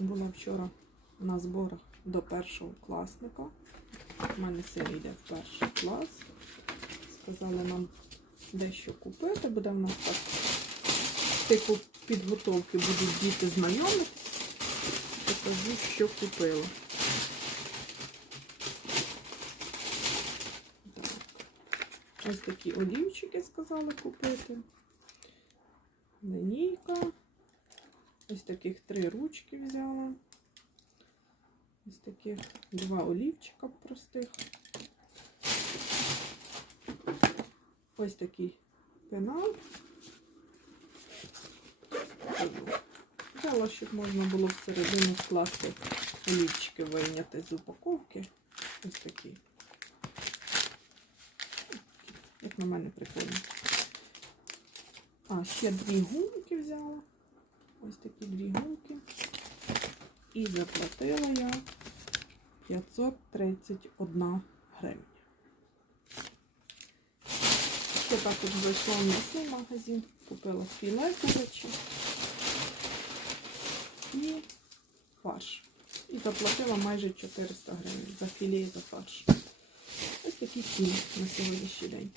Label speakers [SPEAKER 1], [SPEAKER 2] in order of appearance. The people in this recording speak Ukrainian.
[SPEAKER 1] Була вчора на зборах до першого класника. У мене син йде в перший клас. Сказали нам дещо купити. Буде в нас так типу підготовки будуть діти знайомитись. Покажу, що купила. Ось такі олівчики сказали купити. Линійка. Ось таких три ручки взяла. Ось таких два олівчика простих. Ось такий пенал. Взяла, щоб можна було всередину скласти олівчики, вийняти з упаковки. Ось такі. Як на мене прикольно. А, ще дві гумки взяла. Ось такі дві гумки. І заплатила я 531 гривня. Ще також зайшла в м'ясний магазин, купила філе куряче і фарш. І заплатила майже 400 гривень за філе і за фарш. Ось такі ціни на сьогоднішній день.